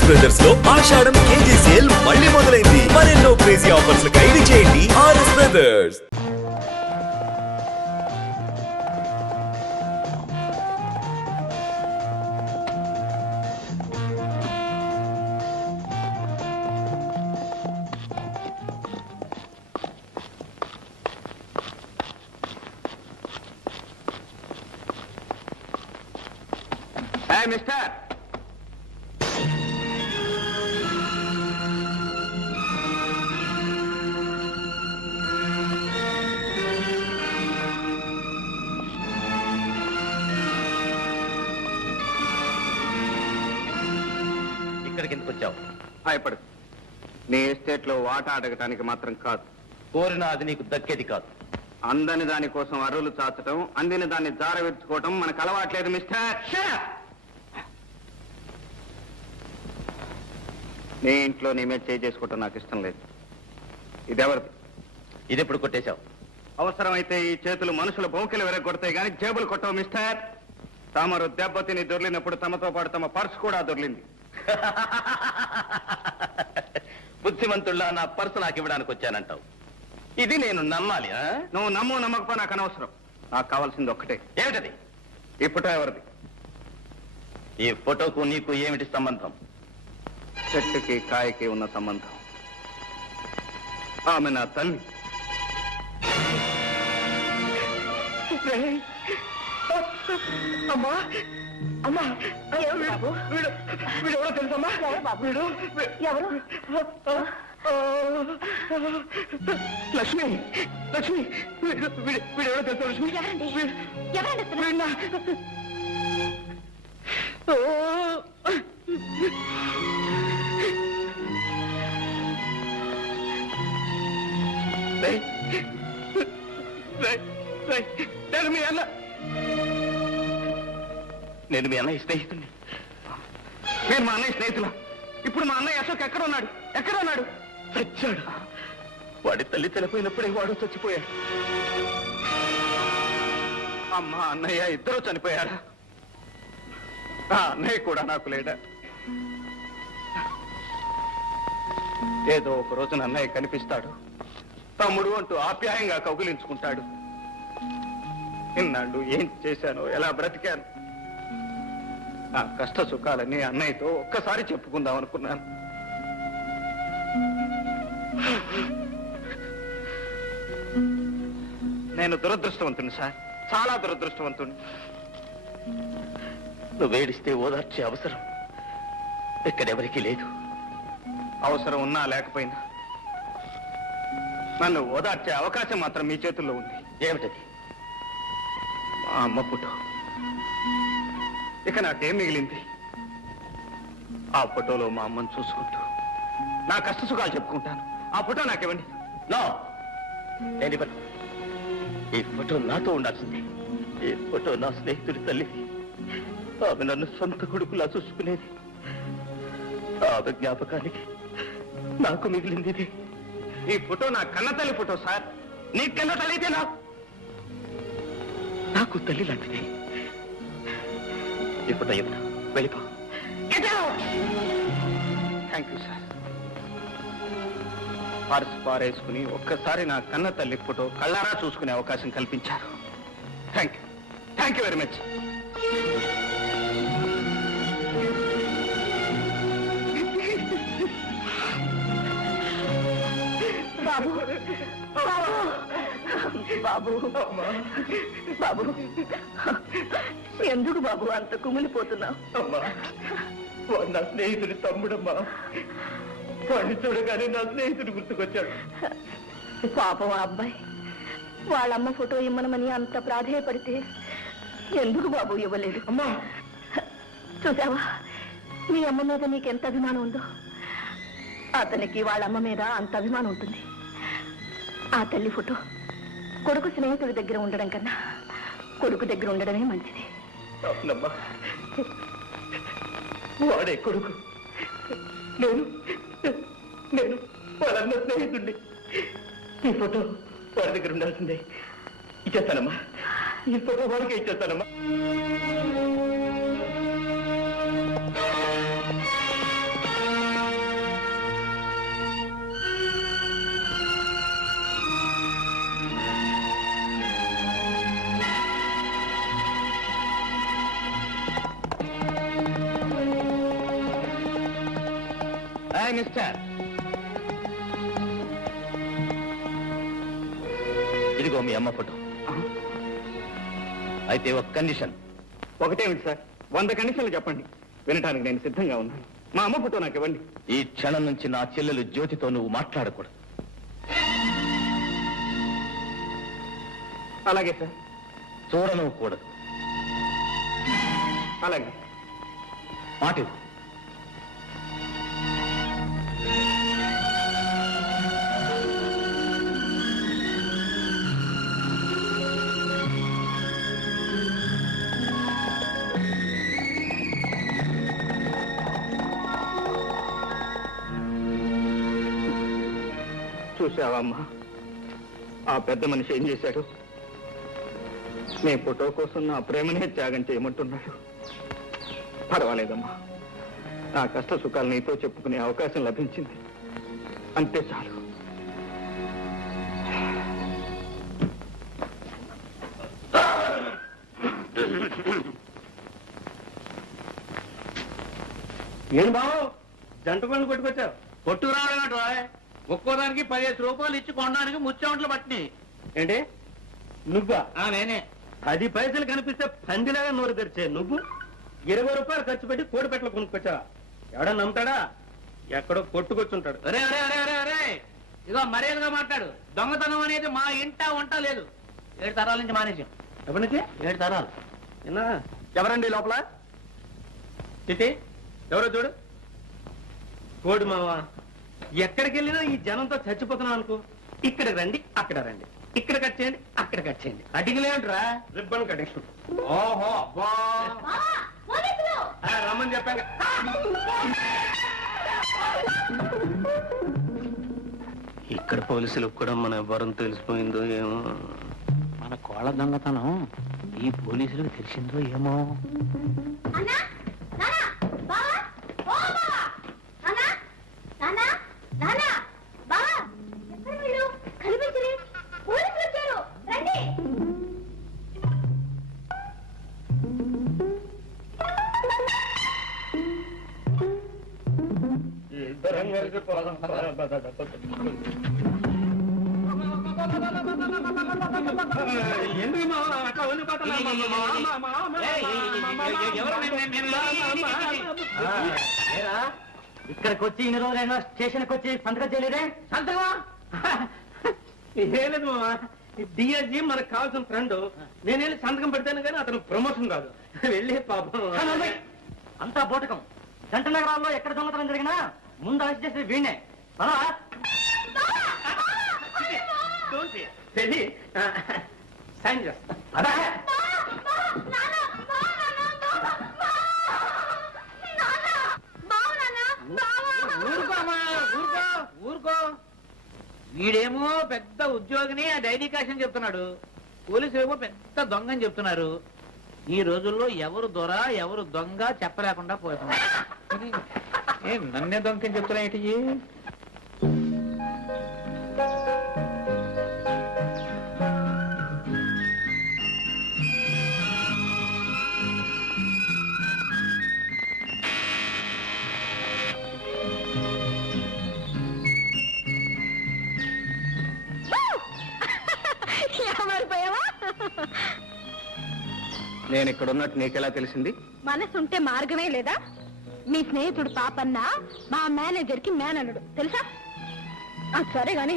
RS brothers లో ఆషాఢం KG sale మళ్ళీ మొదలైంది. మరెన్నో క్రేజీ ఆఫర్స్ ఖైదీ చేయండి ఆర్ఎస్ బ్రదర్స్. మిస్టర్ ఇక్కడికి ఎందుకు వచ్చావు? ఇప్పుడు నీ ఎస్టేట్ లో వాటా అడగటానికి మాత్రం కాదు. కోరిన అది నీకు దక్కేది కాదు. అందని దాని కోసం అర్రులు చాచటం, అందిన దాన్ని జారవిడ్చుకోవటం మనకు అలవాట్లేదు మిస్టర్. నీ ఇంట్లో నీ మీద చేసుకోవటం నాకు ఇష్టం లేదు. ఇదెవరిది? ఇది ఎప్పుడు కొట్టేశావు? అవసరమైతే ఈ చేతులు మనుషుల బొంకెలు వెరగొడతాయి కానీ జేబులు కొట్టవు మిస్టర్. తమరు దెబ్బతిని దొర్లినప్పుడు తమతో పాటు తమ పర్స్ కూడా దొర్లింది. బుద్ధిమంతుల్లా నా పర్సు నాకు ఇవ్వడానికి వచ్చానంటావు. ఇది నేను నమ్మాలి? నువ్వు నమ్ము నమ్మకపో నాకు అనవసరం. నాకు కావాల్సింది ఒక్కటే. ఏమిటది? ఈ ఫోటో ఎవరిది? ఈ ఫోటోకు నీకు ఏమిటి సంబంధం? చెట్టుకి కాయకి ఉన్న సంబంధం. ఆమె నా తల్లి. అమ్మా అమ్మా వీడు ఎవరో తెలుసమ్మా? వీడు ఎవరు? లక్ష్మి లక్ష్మి వీడెవరో తెలుసా? లక్ష్మి నేను మీ అన్న నేను మీ అన్నయ్య స్నేహితుడిని. నేను మా అన్నయ్య స్నేహితులు. ఇప్పుడు మా అన్నయ్య అశోక్ ఎక్కడ ఉన్నాడు? చచ్చాడు. వాడి తల్లి చనిపోయినప్పుడే వాడు చచ్చిపోయాడు. అమ్మ అన్నయ్య ఇద్దరూ చనిపోయారా? ఆ అన్నయ్య కూడా నాకు లేడా? ఏదో ఒక రోజున అన్నయ్య కనిపిస్తాడు. తమ్ముడు అంటూ ఆప్యాయంగా కౌగిలించుకుంటాడు. ఇన్నాళ్ళు ఏం చేశానో, ఎలా బ్రతికాను, నా కష్ట సుఖాలన్నీ అన్నయ్యతో ఒక్కసారి చెప్పుకుందాం అనుకున్నాను. నేను దురదృష్టవంతుని సార్, చాలా దురదృష్టవంతుని. నువ్వు ఏడిస్తే ఓదార్చే అవసరం ఇక్కడెవరికీ లేదు. అవసరం ఉన్నా లేకపోయినా నన్ను ఓదార్చే అవకాశం మాత్రం మీ చేతుల్లో ఉంది. ఏమిటది? మా అమ్మ ఫోటో. ఇక నాకేం మిగిలింది? ఆ ఫోటోలో మా అమ్మను చూసుకుంటూ నా కష్ట సుఖాలు చెప్పుకుంటాను. ఆ ఫోటో నాకివ్వండి. నో, నేను ఇవ్వను. ఈ ఫోటో నాతో ఉండాల్సింది. ఈ ఫోటో నా స్నేహితుడి తల్లిది. ఆమె నన్ను సొంత కొడుకులా చూసుకునేది. ఆమె జ్ఞాపకానికి నాకు మిగిలింది ఇది. ఈ ఫోటో నా కన్నతల్లి ఫోటో సార్. నీ కన్న తల్లి అయితే నాకు తల్లి లాంటిది. ఈ ఫోటో ఇవ్వను. వెళ్ళిపో. Thank you sir. పర్స్ పారేసుకుని ఒక్కసారి నా కన్న తల్లి ఫోటో కళ్ళారా చూసుకునే అవకాశం కల్పించారు. Thank you very much. బాబు బాబు బాబు ఎందుకు బాబు అంత కుమిలిపోతున్నావు? అమ్మా, నా స్నేహితుడి తమ్ముడమ్మా. వాడిని చూడగానే నా స్నేహితుడు గుర్తుకొచ్చాడు. పాపం ఆ అబ్బాయి వాళ్ళమ్మ ఫోటో ఇమ్మనమని అంత ప్రాధేయపడితే ఎందుకు బాబు ఇవ్వలేదు? అమ్మా, చూసావా మీ అమ్మ మీద నీకెంత అభిమానం ఉందో? అతనికి వాళ్ళమ్మ మీద అంత అభిమానం ఉంటుంది. ఆ తల్లి ఫోటో కొడుకు స్నేహితుడి దగ్గర ఉండడం కన్నా కొడుకు దగ్గర ఉండడమే మంచిది. అవునమ్మా, వాడే కొడుకు. నేను వాళ్ళన్న స్నేహితుడిని. ఈ ఫోటో వాడి దగ్గర ఉండాల్సిందే. ఇచ్చేస్తానమ్మా. ఈ ఫోటో వాడికే ఇచ్చేస్తానమ్మా. మిస్టర్, ఇదిగో మీ అమ్మ ఫోటో. అయితే ఒక కండిషన్. ఒకటేమిటి సార్? 100 కండిషన్లు చెప్పండి, వినటానికి నేను సిద్ధంగా ఉన్నాను. మా అమ్మ ఫోటో నాకు ఇవ్వండి. ఈ క్షణం నుంచి నా చెల్లెలు జ్యోతితో నువ్వు మాట్లాడకూడదు. అలాగే సార్. చూడను కూడదు. అలాగే. మాట ఇవ్వు. చూసావమ్మా, ఆ పెద్ద మనిషి ఏం చేశాడు? నీ ఫోటో కోసం నా ప్రేమనే త్యాగం చేయమంటున్నాడు. పర్వాలేదమ్మా, నా కష్ట సుఖాలు నీతో చెప్పుకునే అవకాశం లభించింది, అంతే చాలు. ఏం బావు జంట పనులు కొట్టుకొచ్చావు? కొట్టుకు రావడం ఒక్కోదానికి 15 రూపాయలు ఇచ్చి కొనడానికి ముచ్చామంట్లు పట్టినాయి. ఏంటి నువ్వా? నేనే. 10 పైసలు కనిపిస్తే పందిలాగా నోరు తెరిచే నువ్వు 20 రూపాయలు ఖర్చు పెట్టి కోడి పెట్టలు కొనుక్కొచ్చావా? ఎవడన్నా నమ్ముతాడా? ఎక్కడో కొట్టుకొచ్చుంటాడు. అరే అరే అరే అరే అరే ఇదో మర్యాదగా మాట్లాడు. దొంగతనం అనేది మా ఇంట వంట లేదు. 7 తరాల నుంచి మానేసాం. ఎప్పటి నుంచి? 7 తరాలు. విన్నా? ఎవరండి లోపల? చిట్టి ఎవరో చూడు. కోడి మావా, ఎక్కడికి వెళ్ళినా ఈ జనంతో చచ్చిపోతున్నాం అనుకో. ఇక్కడికి రండి, అక్కడ రండి, ఇక్కడ కట్ చేయండి, అక్కడ కట్ చేయండి. కటింగ్లేంట్రా? Ribbon cutting. ఓహో అబ్బా, రమ్మని చెప్పాను. ఇక్కడ పోలీసులకు కూడా మన ఎవరం తెలిసిపోయిందో ఏమో. మన కోళ్ళ దొంగతనం ఈ పోలీసులకు తెలిసిందో ఏమో. ఇక్కడికి వచ్చి ఇన్ని రోజులైనా స్టేషన్కి వచ్చి సంతకం చేయలేదే? సంతకమా? ఏలేదు మామా, డిఎస్జీ మనకు కావాల్సిన ఫ్రెండ్. నేను వెళ్ళి సంతకం పెడతాను కానీ అతను ప్రమోషన్ కాదు. వెళ్ళి పాపం అంతా బోటకం. జంట నగరాల్లో ఎక్కడ దొంగతనం జరిగినా ముందు అరెస్ట్ చేసేది వీణే. వెళ్ళి సైన్ చేస్తా. ఊరుకో. వీడేమో పెద్ద ఉద్యోగిని డైలీ కాషన్ చెప్తున్నాడు, పోలీసులు ఏమో పెద్ద దొంగని చెప్తున్నారు. ఈ రోజుల్లో ఎవరు దొర ఎవరు దొంగ చెప్పలేకుండా పోతున్నారు. నన్నే దొంగని చెప్తున్నా ఏంటి? నేను ఇక్కడ ఉన్నట్టు నీకెలా తెలిసింది? మనసుంటే మార్గమే లేదా? మీ స్నేహితుడు పాపన్న మా మేనేజర్ కి మేనల్లుడు తెలుసా? సరే గాని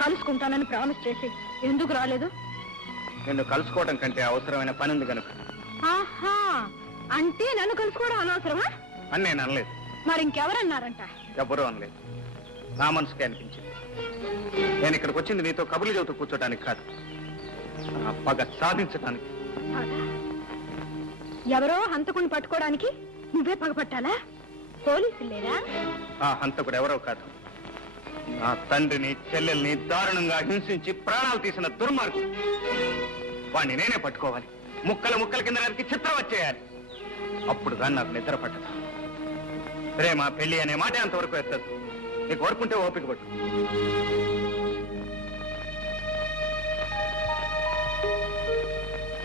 కలుసుకుంటానని ప్రామిస్ చేసి ఎందుకు రాలేదు? నిన్ను కలుసుకోవడం కంటే అవసరమైన పని ఉంది కనుక. ఆహా, అంటే నన్ను కలుసుకోవడం అనవసరమా అని నేను అనలేదు. మరి ఇంకెవరన్నారంట? ఎవరూ అనలేదు, నా మనసుకే అనిపించింది. నేను ఇక్కడికి వచ్చింది నీతో కబుర్లు చెబుతూ కూర్చోటానికి కాదు, నా పగ సాధించడానికి. ఎవరో హంతకుని పట్టుకోవడానికి నువ్వే పగపట్టాలా? పోలీసులు లేరా? ఆ హంతకుడు ఎవరో కాదు, నా తండ్రిని చెల్లెల్ని దారుణంగా హింసించి ప్రాణాలు తీసిన దుర్మార్గుడు. వాణ్ణి నేనే పట్టుకోవాలి, ముక్కల ముక్కల కింద నరికి చిత్రం వచ్చేయాలి. అప్పుడు కానీ నాకు నిద్ర పట్టదు. ప్రేమ పెళ్లి అనే మాట అంతవరకు ఎత్తదు. నీకు వరకుంటే ఓపిక పట్టు.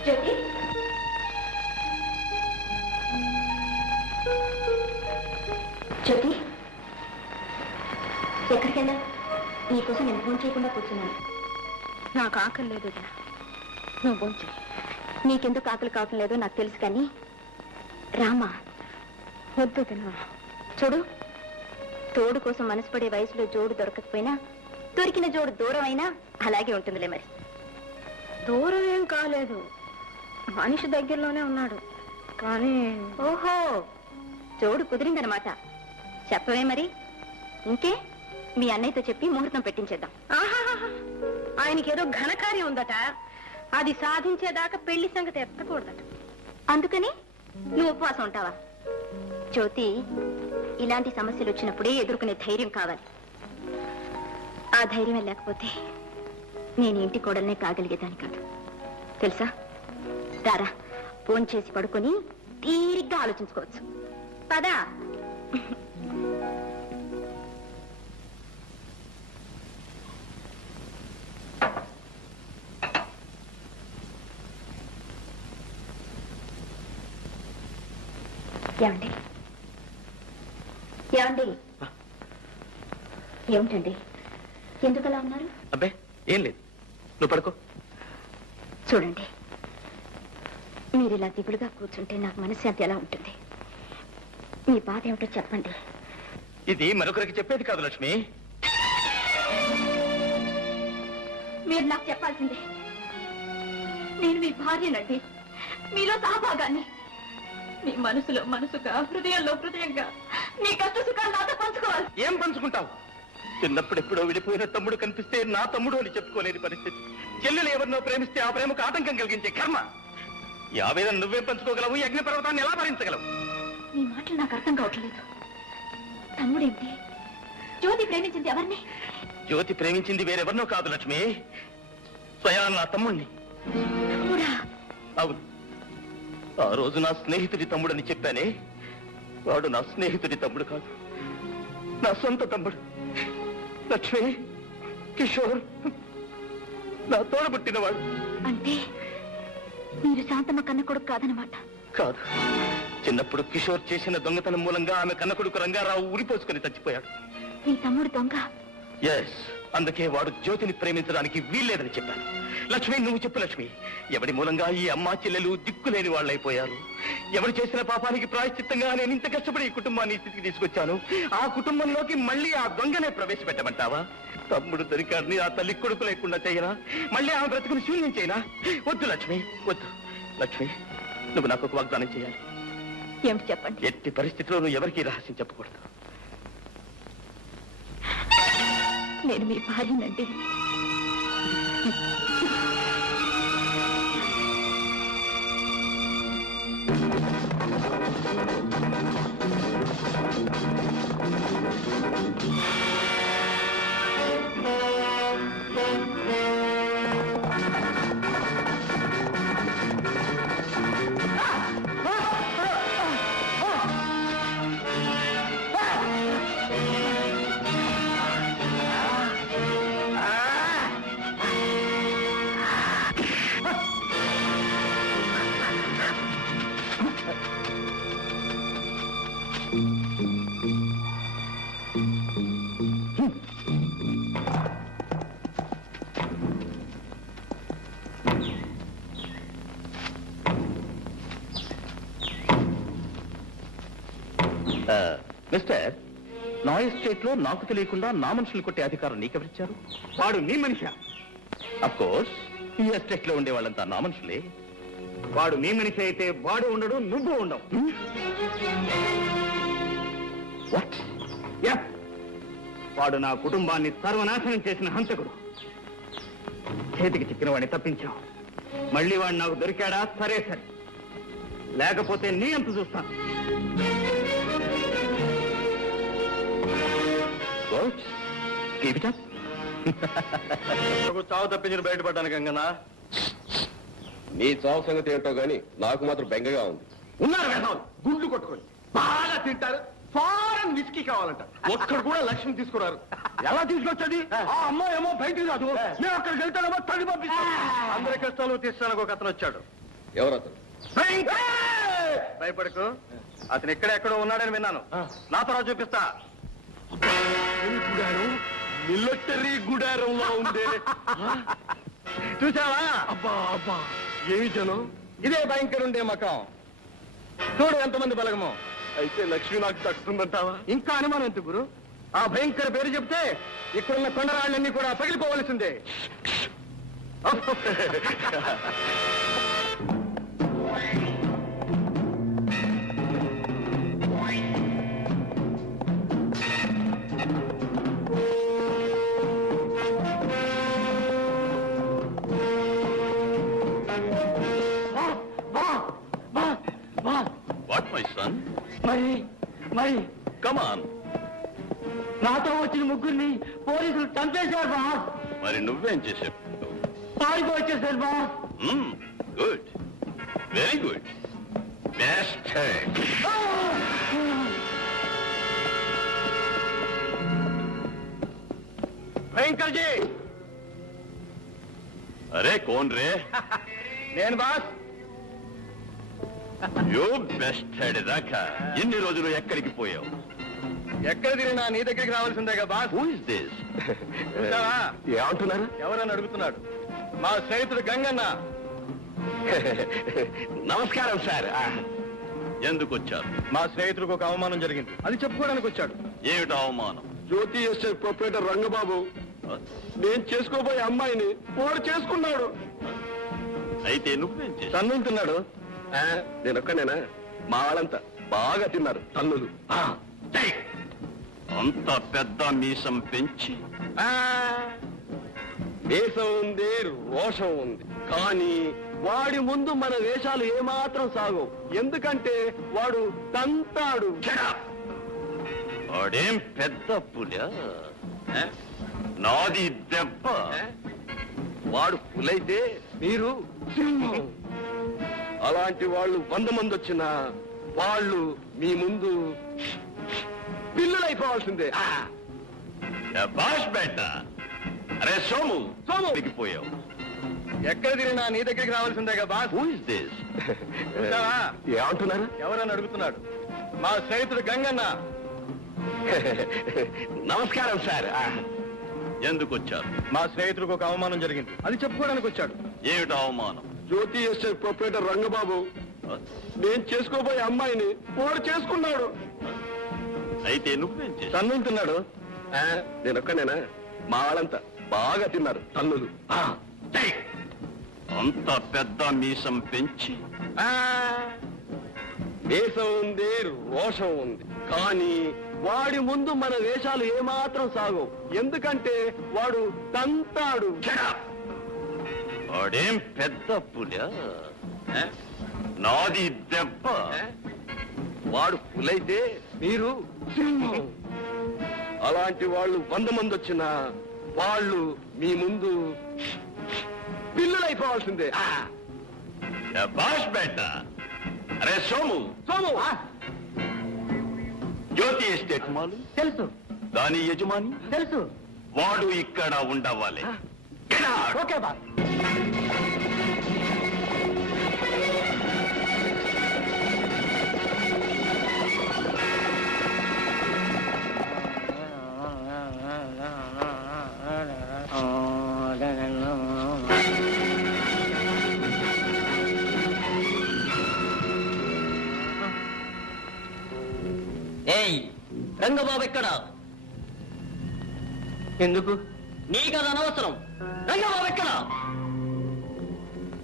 జ్యోతి, ఎక్కడికెళ్ళా నీకోసం నేను ఫోన్ చేయకుండా కూర్చున్నాను. నాకు ఆకలి లేదు, నువ్వు భోంచే. నీకెందుకు ఆకలి కావటం లేదో నాకు తెలుసు, కానీ రామా వద్దు తిన్నా. చూడు, తోడు కోసం మనసు పడే వయసులో జోడు దొరకకపోయినా దొరికిన జోడు దూరం అయినా అలాగే ఉంటుందిలే. మరి దూరం ఏం కాలేదు, మనిషి దగ్గరలోనే ఉన్నాడు, కానీ ఓహో జోడు కుదిరిందనమాట. చెప్పవే మరి. ఇంకే మీ అన్నయ్యతో చెప్పి ముహూర్తం పెట్టించేద్దాం. ఆయనకేదో ఘనకార్యం ఉందట, అది సాధించేదాకా పెళ్లి సంగతి ఎత్తకూడదట. అందుకని నువ్వు ఉపవాసం ఉంటావా? జ్యోతి, ఇలాంటి సమస్యలు వచ్చినప్పుడే ఎదుర్కొనే ధైర్యం కావాలి. ఆ ధైర్యం లేకపోతే నేను ఇంటి కోడల్నే కాగలిగేదాన్ని కాదు, తెలుసా? రారా, ఫోన్ చేసి పడుకొని తీరిగ్గా ఆలోచించుకోవచ్చు. పదా. ఏమండి ఏమండి ఏమిటండి, ఎందుకలా ఉన్నారు? అబ్బే ఏం లేదు, నువ్వు పడుకో. చూడండి, మీరు ఇలా దిగులుగా కూర్చుంటే నాకు మనశ్శాంతి ఎలా ఉంటుంది? మీ బాధ ఏమిటో చెప్పండి. ఇది మరొకరికి చెప్పేది కాదు లక్ష్మి. మీరు నాకు చెప్పాల్సిందే. నేను మీ భార్యనండి, మీలో సహభాగాన్ని. మీ మనసులో మనసుగా, హృదయంలో హృదయంగా మీ కష్ట సుఖాలు నాతో పంచుకోవాలి. ఏం పంచుకుంటావు? చిన్నప్పుడు ఎప్పుడో విడిపోయిన తమ్ముడు కనిపిస్తే నా తమ్ముడు అని చెప్పుకోలేని పరిస్థితి. చెల్లెలు ఎవరినో ప్రేమిస్తే ఆ ప్రేమకు ఆటంకం కలిగించే కర్మ. ఈ ఆవేదన నువ్వేం పంచుకోగలవు? ఈ అగ్ని పర్వతాన్ని ఎలా భరించగలవు? ఈ మాటలు నాకు అర్థం కావట్లేదు. తమ్ముడేంటి? జ్యోతి ప్రేమించింది ఎవరిని? జ్యోతి ప్రేమించింది వేరెవరినో కాదు లక్ష్మి, స్వయాన నా తమ్ముణ్ణి. తమ్ముడా? అవును, ఆ రోజు నా స్నేహితుడి తమ్ముడని చెప్పానే, వాడు నా స్నేహితుడి తమ్ముడు కాదు, నా సొంత తమ్ముడు. లక్ష్మి, కిషోర్ నా తోడబుట్టినవాడు. అంటే మీరు శాంతమ్మ కన్న కొడుకు కాదనమాట? కాదు, చిన్నప్పుడు కిషోర్ చేసిన దొంగతనం మూలంగా ఆమె కన్న కొడుకు రంగారావు ఉరిపోసుకుని చచ్చిపోయాడు. మీ తమ్ముడు దొంగ? ఎస్, అందుకే వాడు జ్యోతిని ప్రేమించడానికి వీల్లేదని చెప్పాను. లక్ష్మి, నువ్వు చెప్పు లక్ష్మి, ఎవడి మూలంగా ఈ అమ్మా చెల్లెలు దిక్కులేని వాళ్ళైపోయారు? ఎవరు చేసిన పాపానికి ప్రాయశ్చిత్తంగా నేను ఇంత కష్టపడి ఈ కుటుంబాన్ని ఈ స్థితికి తీసుకొచ్చాను. ఆ కుటుంబంలోకి మళ్ళీ ఆ దొంగనే ప్రవేశపెట్టమంటావా? తమ్ముడు దొరికాడిని ఆ తల్లి కొడుకు లేకుండా చేయనా? మళ్ళీ ఆమె బ్రతుకుని శూన్యం చేయనా? వద్దు లక్ష్మి, వద్దు. లక్ష్మి, నువ్వు నాకు ఒక వాగ్దానం చేయాలి. ఏమిటి చెప్పండి. ఎట్టి పరిస్థితిలో నువ్వు ఎవరికీ రహస్యం చెప్పకూడదు. నేను మీ భార్యనండి. మిస్టర్, నా ఎస్టేట్ లో నాకు తెలియకుండా నా మనుషులు కొట్టే అధికారం నీకెవరిచ్చారు? వాడు నీ మనిషా? అఫ్ కోర్స్, ఈ ఎస్టేట్ లో ఉండే వాళ్ళంతా నా మనుషులే. వాడు నీ మనిషి అయితే వాడు ఉండడు, నువ్వు ఉండవు. వాట్? వాడు నా కుటుంబాన్ని సర్వనాశనం చేసిన హంతకుడు. చేతికి చిక్కిన వాడిని తప్పించావు. మళ్ళీ వాడు నాకు దొరికాడా? సరే సరే, లేకపోతే నీ అంత చూస్తాను. చావు తప్పించిన బయటపడ్డాను గంగనా. నీ చావు సంగతి ఏంటో గాని నాకు మాత్రం బెంగగా ఉంది. ఉన్నారు వేసవాళ్ళు, గుండ్లు కొట్టుకొని బాగా తింటారు. ఫారెన్ విస్కీ కావాలంట. ఒక్కడు కూడా లక్ష్యం తీసుకున్నారు. ఎలా తీసుకొచ్చేది? ఆ అమ్మాయి ఏమో బయటికి రాదు, మేము అక్కడికి వెళ్తానేమో తల్లి పంపిస్తాం. అందరి కష్టాలు తీర్చడానికి ఒక అతను వచ్చాడు. ఎవరతను? భయపడకు, అతను ఎక్కడెక్కడో ఉన్నాడని విన్నాను. నా తర్వాత చూపిస్తా. మిలిటరీ గుడారంలో ఉంది. చూసావా? అబ్బా అబ్బా ఏమి జనం. ఇదే భయంకరుండే మకం. చూడు ఎంతమంది బలగమో. అయితే లక్ష్మి నాకు తక్కుతుందంటావా? ఇంకా అనుమానం ఎందుకు గురు? ఆ భయంకర పేరు చెప్తే ఇక్కడున్న కొండరాళ్ళన్నీ కూడా పగిలిపోవలసిందే. What my son? మరి కమాన్. నాతో వచ్చిన ముగ్గురిని పోలీసులు చంపేశారు బాస్. మరి నువ్వేం చేసావు? పారిపో వచ్చేసారు boss. Good, very good, best. భయంకర్జీ, అరే కోన్ రే? నేను బాస్. యూ బెస్ట్ హెడ్ దాకా ఎన్ని రోజులు ఎక్కడికి పోయావు? ఎక్కడ తిరిగినా నీ దగ్గరికి రావాల్సిందేగా బాస్. Who is this? చూసావా? ఏమంటున్నారు? ఎవరని అడుగుతున్నాడు. మా స్నేహితుడు గంగన్న. నమస్కారం సార్. ఎందుకు వచ్చారు? మా స్నేహితుడికి ఒక అవమానం జరిగింది, అది చెప్పుకోవడానికి వచ్చాడు. ఏమిటి అవమానం? జ్యోతి ఎస్టేట్ ప్రొపరేటర్ రంగబాబు నేను చేసుకోబోయే అమ్మాయిని వాడు చేసుకున్నాడు. అయితే నువ్వేం చేశావు? తన్నుతున్నాడు. నేనొక్కనేనా? మా వాళ్ళంతా బాగా తిన్నారు తన్నులు. అంత పెద్ద మీసం పెంచి వేషం ఉంది, రోషం ఉంది, కానీ వాడి ముందు మన వేషాలు ఏమాత్రం సాగవు. ఎందుకంటే వాడు తంతాడు. వాడేం పెద్ద పులి? నాది దెబ్బ. వాడు పులైతే మీరు సింహం. అలాంటి వాళ్ళు 100 మంది వచ్చినా వాళ్ళు మీ ముందు పిల్లులైపోవాల్సిందే. బాష్ బెట్ట. అరే సోము, సోము! పోయావు. ఎక్కడ తిరిగినా నీ దగ్గరికి రావాల్సిందేగా బాస్. Who is this? చూసావా? ఏమంటున్నారు? ఎవరని అడుగుతున్నాడు. మా స్నేహితుడు గంగన్న. నమస్కారం సార్. ఎందుకు వచ్చారు? మా స్నేహితుడికి ఒక అవమానం జరిగింది, అది చెప్పుకోవడానికి వచ్చాడు. ఏమిటి అవమానం? జ్యోతి ఎస్టేట్ ప్రొపరేటర్ రంగబాబు నేను చేసుకోబోయే అమ్మాయిని వాడు చేసుకున్నాడు. అయితే నువ్వేం చేశావు? తన్నుతున్నాడు. నేనొక్కనేనా? మా వాళ్ళంతా బాగా తిన్నారు తన్నులు. అంత పెద్ద మీసం పెంచి వేషం ఉంది, రోషం ఉంది, కానీ వాడి ముందు మన వేషాలు ఏమాత్రం సాగవు. ఎందుకంటే వాడు తంతాడు. వాడేం పెద్ద పులి? నాది దెబ్బ. వాడు పులైతే మీరు సింహం. అలాంటి వాళ్ళు 100 మంది వచ్చినా వాళ్ళు మీ ముందు పిల్లులైపోవాల్సిందే. బాష్ బెట్ట. అరే సోము, సోము! జ్యోతి ఎస్టేట్ మాలు తెలుసు దాని యజమాని తెలుసు. వాడు ఇక్కడ ఉండవాలి. Get out! Okay boss. ఏయ్ రంగబాబు ఎక్కడ? ఎందుకు? నీకది అనవసరం. రంగబాబు ఎక్కడ?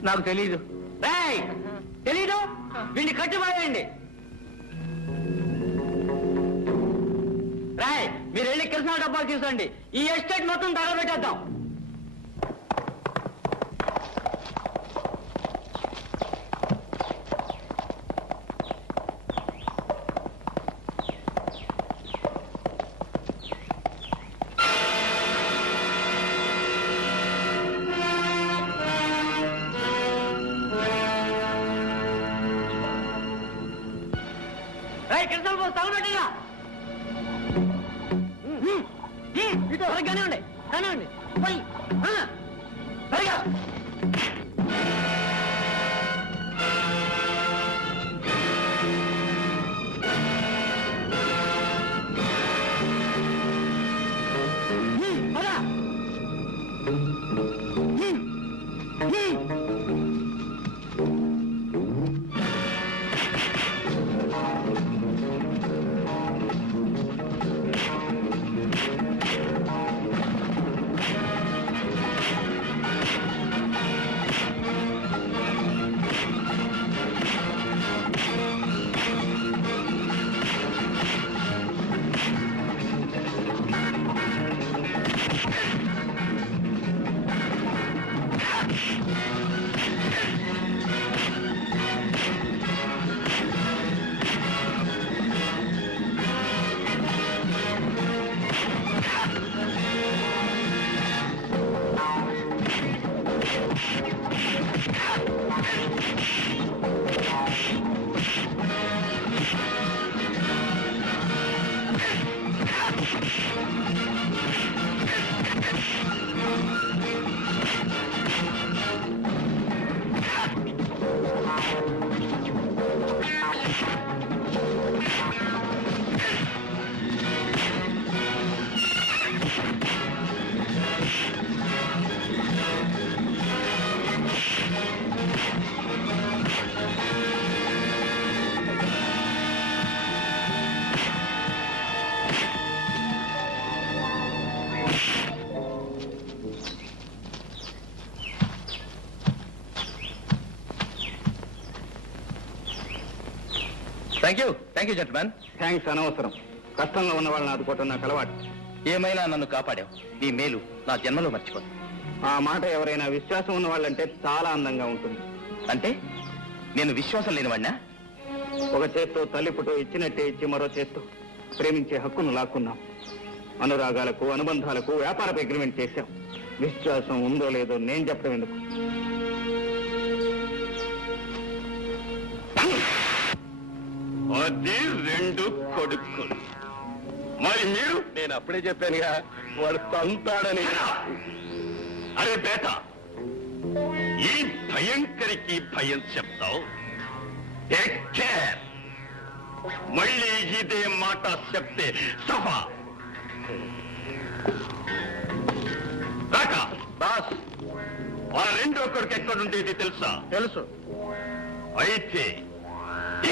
నాకు తెలీదు. రేయ్, తెలీదు? వీడిని కట్టిపారేయండి. రాయ్, మీరు వెళ్ళి కృష్ణా డబ్బాలు తీసుకోండి. ఈ ఎస్టేట్ మొత్తం తగలబెట్టేద్దాం. రాయ్, కృష్ణ బాబు తగలబెట్టగా. కానివ్వండి కానివ్వండి. పోయి సరిగా థ్యాంక్ యూ జెంట్మెన్. థ్యాంక్స్ అనవసరం. కష్టంలో ఉన్న వాళ్ళని ఆదుకోవటం నాకు అలవాటు. ఏమైనా నన్ను కాపాడావు. నీ మేలు నా జన్మలో మర్చిపోను. ఆ మాట ఎవరైనా విశ్వాసం ఉన్న వాళ్ళంటే చాలా అందంగా ఉంటుంది. అంటే నేను విశ్వాసం లేనివాడినా? ఒక చేత్తో తల్లి ఫోటో ఇచ్చినట్టే ఇచ్చి మరో చేత్తో ప్రేమించే హక్కును లాక్కున్నాం. అనురాగాలకు అనుబంధాలకు వ్యాపార అగ్రిమెంట్ చేశాం. విశ్వాసం ఉందో లేదో నేను చెప్పడం ఎందుకు? అది 2 కొడుకులు. మరి మీరు? నేను అప్పుడే చెప్పానుగా వాడు తంతాడని. అరే బేట, ఈ భయంకరికి భయం చెప్తావు. Take care. మళ్ళీ ఇదే మాట చెప్తే సభ రాక. బాస్, ఆ 2వ కొడుకు ఎక్కడుండేది తెలుసా? తెలుసు. అయితే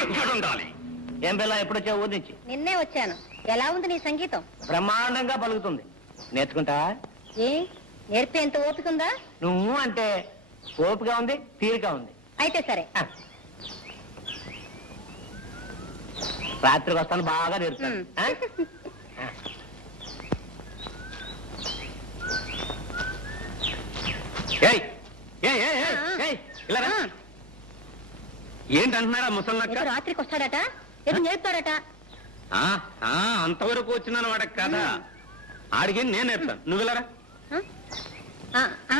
ఎక్కడుండాలి? ఏం పిల్ల ఎప్పుడొచ్చావు ఊరి నుంచి? నిన్నే వచ్చాను. ఎలా ఉంది నీ సంగీతం? బ్రహ్మాండంగా పలుకుతుంది. నేర్చుకుంటా? ఏ నేర్పేంత ఓపిక ఉందా? నువ్వు అంటే ఓపిక ఉంది, తీరిక ఉంది. అయితే సరే. రాత్రికి వస్తాను, బాగా నేర్పుతాను. ఆ? ఏయ్, ఏయ్, ఏయ్, ఏయ్, ఏయ్, ఇలా రా. ఏంటంటున్నారా ముసలక్క? ఏదో రాత్రికి వస్తాడట, ఏదో నేర్పుతాడట. అంతవరకు వచ్చినాను వాడకి కదా. ఆడికి నేను నేర్పుతాను. నువ్వు ఇలా రా. ఆ, ఆ,